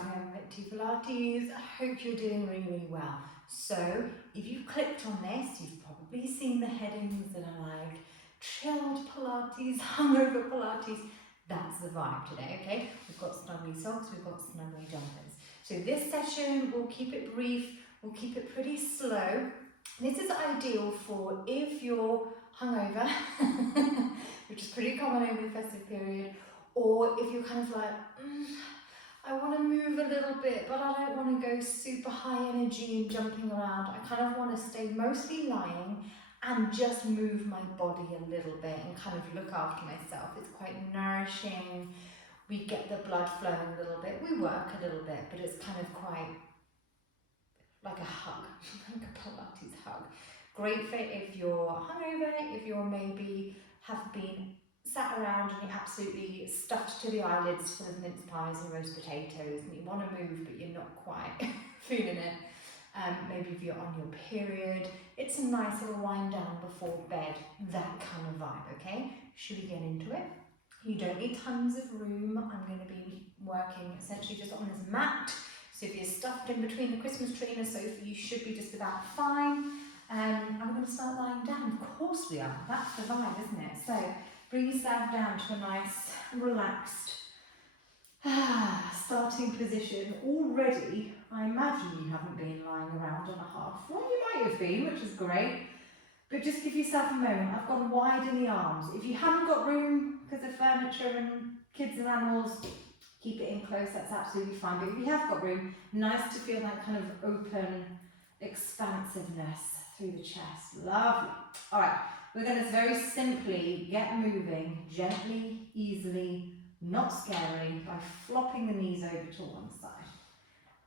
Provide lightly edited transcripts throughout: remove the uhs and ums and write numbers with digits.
welcome to Pilates. I hope you're doing really, really well. So, if you've clicked on this, you've probably seen the headings that are like chilled Pilates, hungover Pilates. That's the vibe today, okay? We've got snuggly socks, we've got snuggly jumpers. So this session, we'll keep it brief, we'll keep it pretty slow. This is ideal for if you're hungover, which is pretty common over the festive period, or if you're kind of like, I want to move a little bit, but I don't want to go super high energy and jumping around. I kind of want to stay mostly lying and just move my body a little bit and kind of look after myself. It's quite nourishing. We get the blood flowing a little bit. We work a little bit, but it's kind of quite like a hug, like a Pilates hug. Great for if you're hungover, if you're maybe have been sat around and you're absolutely stuffed to the eyelids full of mince pies and roast potatoes and you want to move but you're not quite feeling it. Maybe if you're on your period, it's a nice little wind down before bed, that kind of vibe, okay? Should we get into it? You don't need tons of room. I'm going to be working essentially just on this mat. So if you're stuffed in between the Christmas tree and a sofa, you should be just about fine. I'm going to start lying down. Of course we are. That's the vibe, isn't it? So bring yourself down to a nice, relaxed starting position. Already, I imagine you haven't been lying around on a half. Well, you might have been, which is great. But just give yourself a moment. I've gone wide in the arms. If you haven't got room because of furniture and kids and animals, keep it in close, that's absolutely fine. But if you have got room, nice to feel that kind of open expansiveness through the chest. Lovely. All right, we're going to very simply get moving, gently, easily, not scary, by flopping the knees over to one side.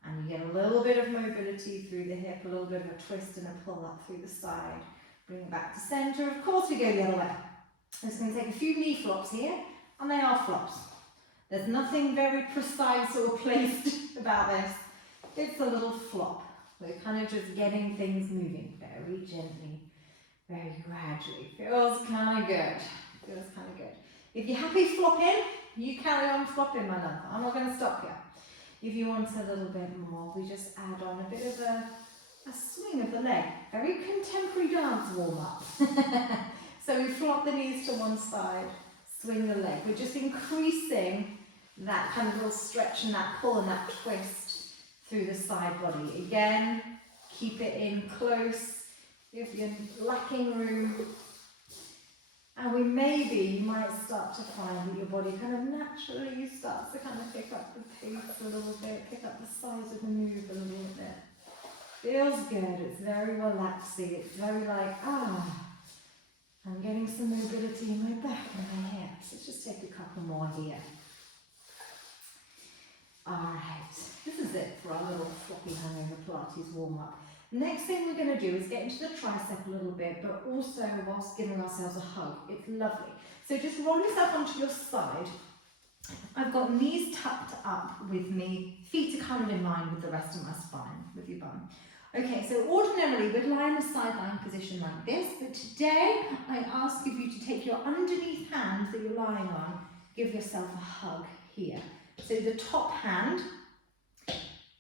And you get a little bit of mobility through the hip, a little bit of a twist and a pull up through the side. Bring it back to center. Of course we go the other way. I'm just going to take a few knee flops here, and they are flops. There's nothing very precise or placed about this. It's a little flop. We're kind of just getting things moving very gently, very gradually. Feels kind of good. Feels kind of good. If you're happy flopping, you carry on flopping, my love. I'm not going to stop you. If you want a little bit more, we just add on a bit of a swing of the leg. Very contemporary dance warm-up. So we flop the knees to one side, swing the leg. We're just increasing that kind of little stretch and that pull and that twist through the side body. Again, keep it in close if you're lacking room. And you might start to find that your body kind of naturally starts to kind of pick up the pace a little bit, pick up the size of the move a little bit. Feels good, it's very relaxing, it's very like, I'm getting some mobility in my back and my hips. Let's just take a couple more here. Alright, this is it for our little floppy hungover Pilates warm-up. Next thing we're going to do is get into the tricep a little bit, but also whilst giving ourselves a hug. It's lovely. So just roll yourself onto your side. I've got knees tucked up with me, feet are kind of in line with the rest of my spine, with your bum. Okay, so ordinarily we'd lie in a sideline position like this, but today I ask of you to take your underneath hand that you're lying on, give yourself a hug here. So the top hand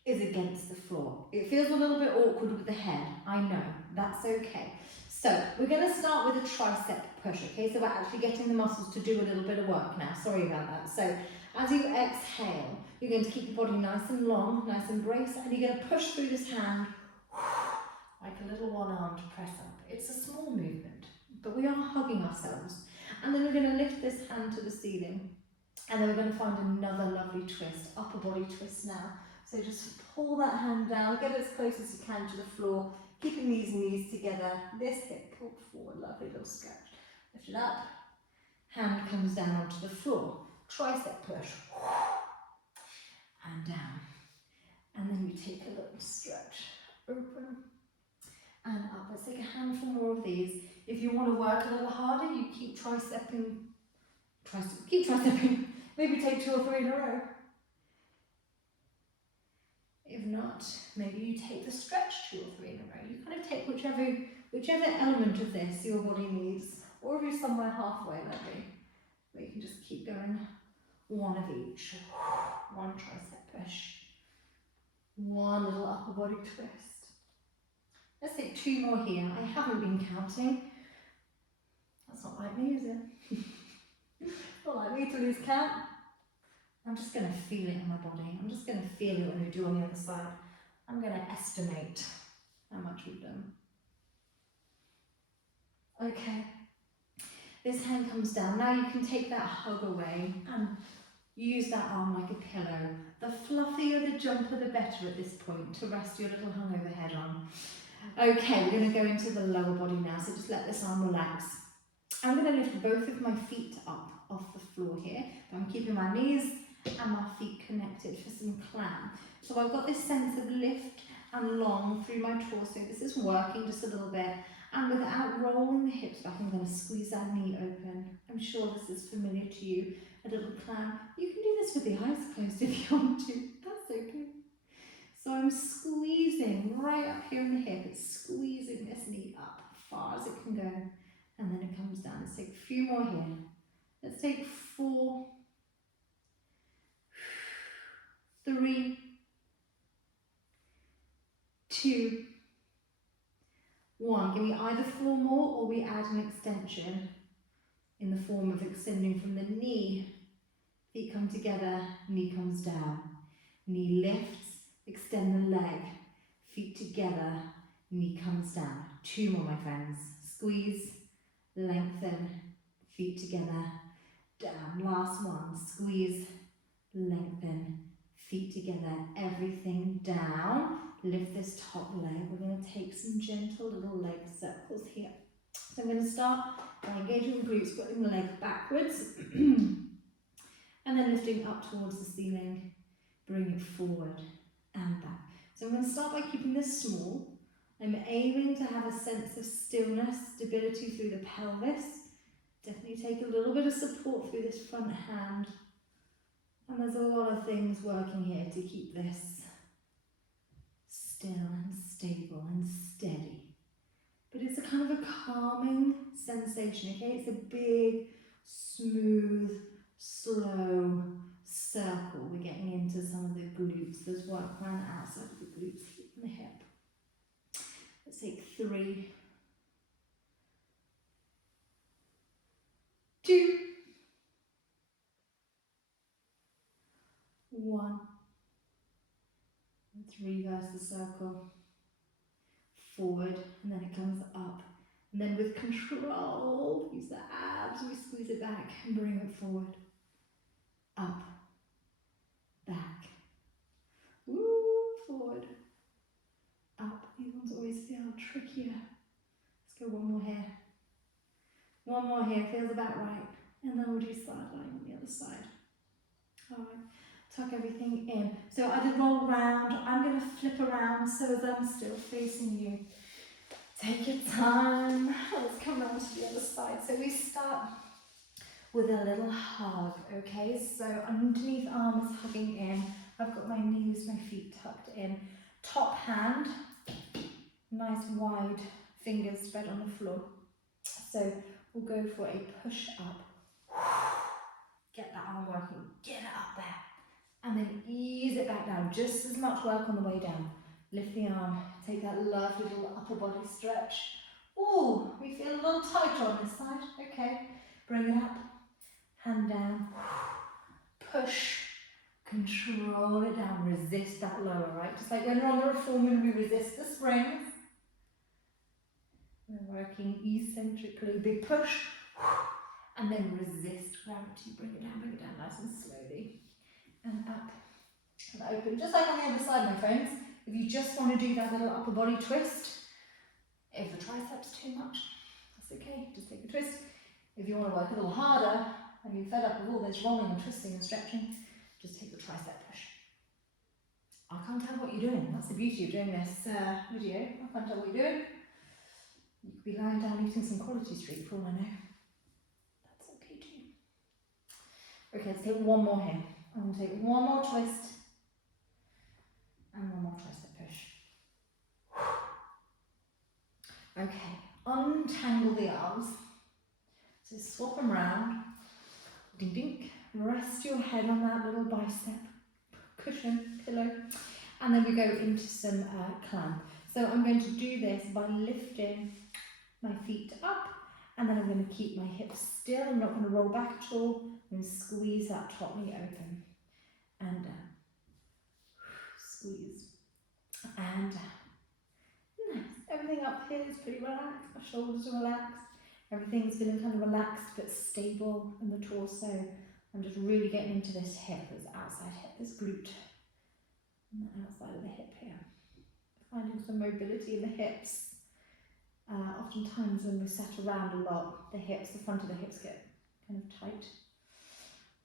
is against the floor. It feels a little bit awkward with the head, I know, that's okay. So we're going to start with a tricep push, okay? So we're actually getting the muscles to do a little bit of work now, sorry about that. So as you exhale, you're going to keep your body nice and long, nice and braced, and you're going to push through this hand like a little one-armed press up. It's a small movement, but we are hugging ourselves. And then we're going to lift this hand to the ceiling, and then we're going to find another lovely twist, upper body twist now. So just pull that hand down, get as close as you can to the floor, keeping these knees together, this hip pulled forward, lovely little stretch. Lift it up, hand comes down onto the floor, tricep push, and down. And then you take a little stretch, open, and up. Let's take a handful more of these. If you want to work a little harder, you keep tricepping, maybe take 2 or 3 in a row. If not, maybe you take the stretch 2 or 3 in a row. You kind of take whichever element of this your body needs, or if you're somewhere halfway like me, where you can just keep going, one of each. One tricep push, One little upper body twist. Let's take 2 more here. I haven't been counting. That's not like me, is it? Not like me to lose count. I'm just going to feel it in my body. I'm just going to feel it when we do on the other side. I'm going to estimate how much we've done. Okay. This hand comes down. Now you can take that hug away and use that arm like a pillow. The fluffier the jumper, the better at this point to rest your little hungover head on. Okay, we're going to go into the lower body now, so just let this arm relax. I'm going to lift both of my feet up off the floor here. I'm keeping my knees and my feet connected for some clam. So I've got this sense of lift and long through my torso. This is working just a little bit. And without rolling the hips back, I'm going to squeeze that knee open. I'm sure this is familiar to you. A little clam. You can do this with the eyes closed if you want to. That's okay. So I'm squeezing right up here in the hip. It's squeezing this knee up as far as it can go. And then it comes down. Let's take a few more here. Let's take 4, 3, 2, 1. Give me either 4 more or we add an extension in the form of extending from the knee. Feet come together, knee comes down. Knee lifts, extend the leg. Feet together, knee comes down. 2 more, my friends. Squeeze, lengthen, feet together, down. Last one. Squeeze, lengthen, feet together, everything down. Lift this top leg. We're going to take some gentle little leg circles here. So I'm going to start by engaging the glutes, putting the leg backwards, and then lifting up towards the ceiling, bring it forward and back. So I'm going to start by keeping this small. I'm aiming to have a sense of stillness, stability through the pelvis. Definitely take a little bit of support through this front hand. And there's a lot of things working here to keep this still and stable and steady. But it's a kind of a calming sensation, okay? It's a big, smooth, slow circle. We're getting into some of the glutes. There's work around the outside of the glutes and the hip. Let's take 3, 2, 1. Let's reverse the circle. Forward, and then it comes up. And then with control, use the abs, we squeeze it back and bring it forward. Up, back. Woo, forward. Up. These ones always feel trickier. Let's go 1 more here. 1 more here, feels about right. And then we'll do side line on the other side. Alright, tuck everything in. So I did roll round. I'm going to flip around so as I'm still facing you. Take your time. Let's come around to the other side. So we start with a little hug, okay? So underneath arm is hugging in. I've got my knees, my feet tucked in. Top hand, nice wide fingers spread on the floor. So we'll go for a push up. Get that arm working, get it up there. And then ease it back down, just as much work on the way down. Lift the arm, take that lovely little upper body stretch. Ooh, we feel a little tighter on this side. Okay, bring it up, hand down, push, control it down, resist that lower, right? Just like when we're on the reformer, we resist the springs. We're working eccentrically, big push, and then resist gravity, bring it down nice and slowly. And up and open, just like on the other side, my friends. If you just want to do that little upper body twist, if the triceps too much, that's okay, just take a twist. If you want to work a little harder and you're fed up with all this rolling and twisting and stretching, just take the tricep push. I can't tell what you're doing. That's the beauty of doing this video. I can't tell what you're doing. You could be lying down eating some Quality Street for all I know. That's okay too. Okay, let's take 1 more here. I'm going to take 1 more twist and 1 more tricep push. Okay, untangle the arms. So swap them round. Ding ding. Rest your head on that little bicep cushion, pillow. And then we go into some climb. So I'm going to do this by lifting my feet up, and then I'm going to keep my hips still. I'm not going to roll back at all. I'm going to squeeze that top knee open and down. Squeeze and down. Nice. Everything up here is pretty relaxed. My shoulders are relaxed. Everything's feeling kind of relaxed but stable in the torso. I'm just really getting into this hip, this outside hip, this glute, and the outside of the hip here. Finding some mobility in the hips. Oftentimes when we sat around a lot, the front of the hips get kind of tight,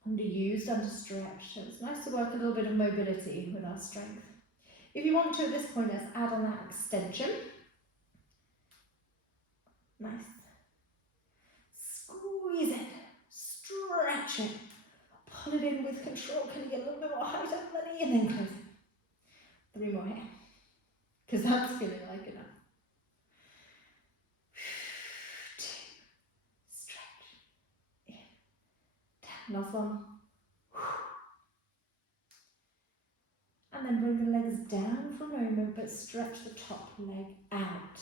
underused, understretched. So it's nice to work a little bit of mobility with our strength. If you want to at this point, let's add on that extension. Nice. Squeeze it, stretch it, pull it in with control. Can you get a little bit more height up the knee, and then close it. 3 more here, because that's feeling like enough. Last one. And then bring the legs down for a moment, but stretch the top leg out.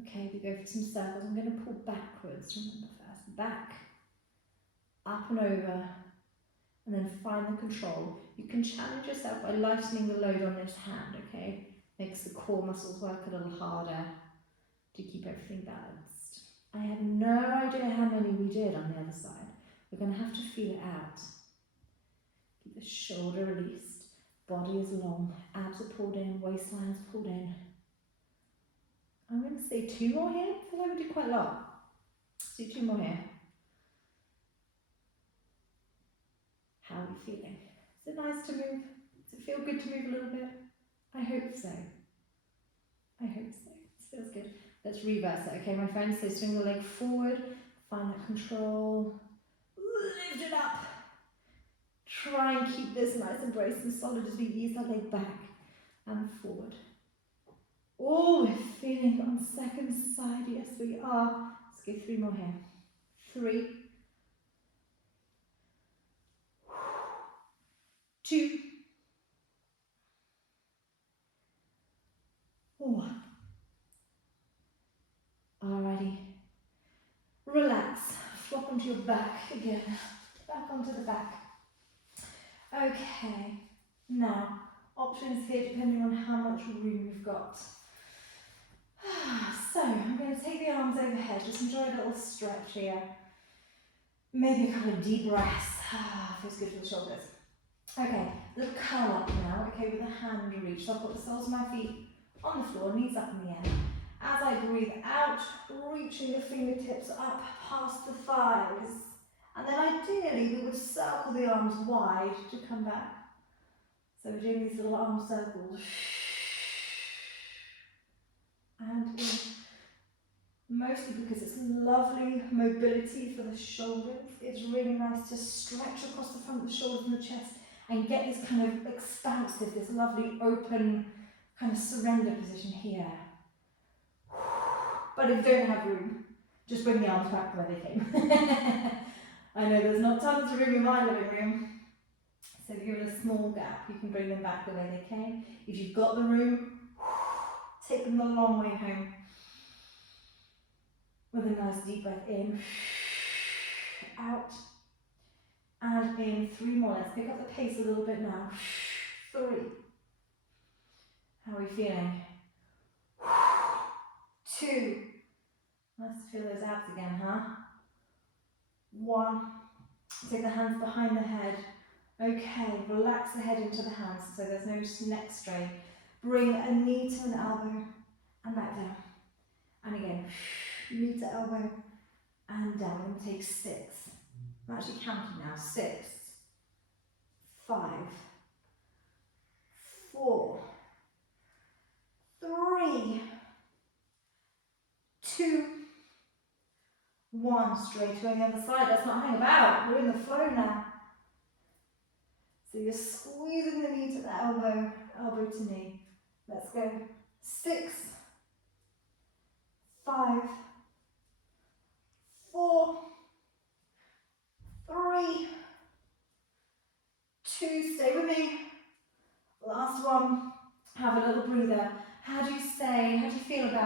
Okay, we go for some circles. I'm going to pull backwards, remember first. Back, up and over, and then find the control. You can challenge yourself by lightening the load on this hand, okay? Makes the core muscles work a little harder to keep everything balanced. I have no idea how many we did on the other side. We're going to have to feel it out. Keep the shoulder released. Body is long. Abs are pulled in. Waistline is pulled in. I'm going to say 2 more here. I feel like we did quite a lot. Let's do 2 more here. How are we feeling? Is it nice to move? Does it feel good to move a little bit? I hope so. I hope so. This feels good. Let's reverse it. Okay, my friends. So swing the leg forward. Find that control. Lift it up. Try and keep this nice and braced and solid as we ease that leg back and forward. Oh, we're feeling it on the second side. Yes, we are. Let's go 3 more here. 3, 2, 1. Alrighty. Relax. Flop onto your back again. Back onto the back. Okay, now options here depending on how much room you've got. So I'm going to take the arms overhead, just enjoy a little stretch here. Maybe a couple of deep breaths. Feels good for the shoulders. Okay, little curl up now, okay, with a hand reach. So I've got the soles of my feet on the floor, knees up in the air. As I breathe out, reaching the fingertips up past the thighs. And then ideally we would circle the arms wide to come back. So we're doing these little arm circles. And in. Mostly because it's lovely mobility for the shoulders. It's really nice to stretch across the front of the shoulders and the chest and get this kind of expansive, this lovely open kind of surrender position here. But if you don't have room, just bring the arms back where they came. I know there's not tons of room in my living room, so if you're in a small gap, you can bring them back the way they came. If you've got the room, take them the long way home. With a nice deep breath in, out, and in. 3 more. Let's pick up the pace a little bit now. 3. How are we feeling? 2. Nice to feel those abs again, huh? 1. Take the hands behind the head. Okay, relax the head into the hands so there's no neck strain. Bring a knee to an elbow and back down. And again, knee to elbow and down. We're going to take 6. I'm actually counting now. 6, 5, 4, 3, 2, 1. Straight away on the other side. Let's not hang about. We're in the flow now. So you're squeezing the knee to the elbow, elbow to knee. Let's go. 6, 5, 4, 3, 2, stay with me. Last one.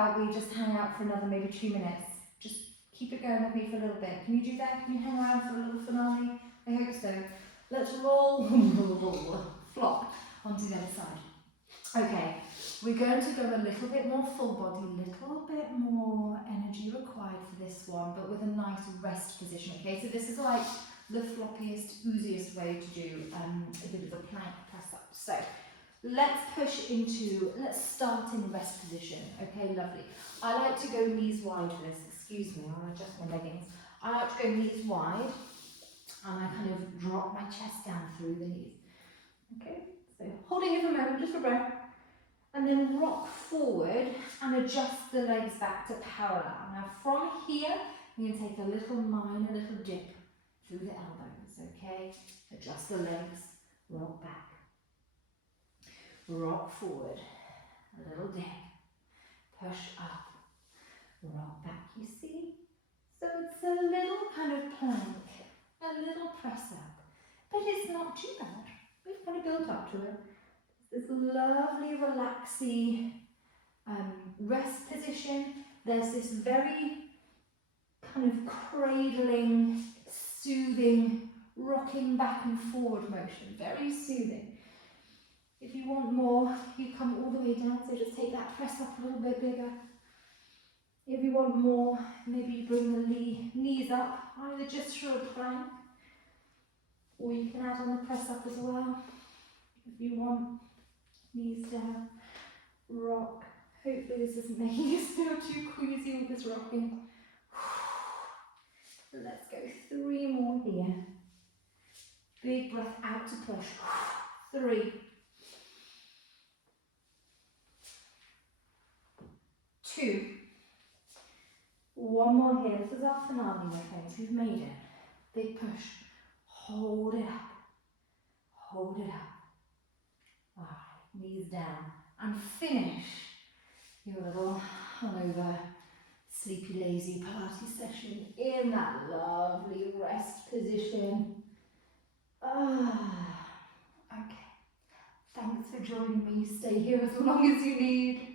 about we just hang out for another maybe 2 minutes? Just keep it going with me for a little bit. Can you do that? Can you hang around for a little finale? I hope so. Let's roll, flop onto the other side. Okay, we're going to go a little bit more full body, little bit more energy required for this one, but with a nice rest position, okay? So this is like the floppiest, ooziest way to do a bit of a plank press up. So let's start in rest position, okay, lovely. I like to go knees wide for this, excuse me, I'll adjust my leggings. I like to go knees wide, and I kind of drop my chest down through the knees, okay? So holding it for a moment, just for breath, and then rock forward and adjust the legs back to parallel. Now from here, you're going to take a little dip through the elbows, okay? Adjust the legs, rock back, rock forward, a little dip, push up, rock back, you see? So it's a little kind of plank, a little press up, but it's not too bad. We've kind of built up to it. This lovely, relaxing rest position. There's this very kind of cradling, soothing, rocking back and forward motion, very soothing. If you want more, you come all the way down, so just take that press up a little bit bigger. If you want more, maybe you bring the knees up, either just through a plank, or you can add on the press up as well. If you want, knees down, rock. Hopefully this isn't making you feel too queasy with this rocking. Let's go 3 more here. Big breath out to push. 3. 2. 1 more here. This is our finale, my friends. We've made it. Big push. Hold it up. Hold it up. Alright, knees down. And finish your little hungover, sleepy, lazy Pilates session in that lovely rest position. Okay. Thanks for joining me. Stay here as long as you need.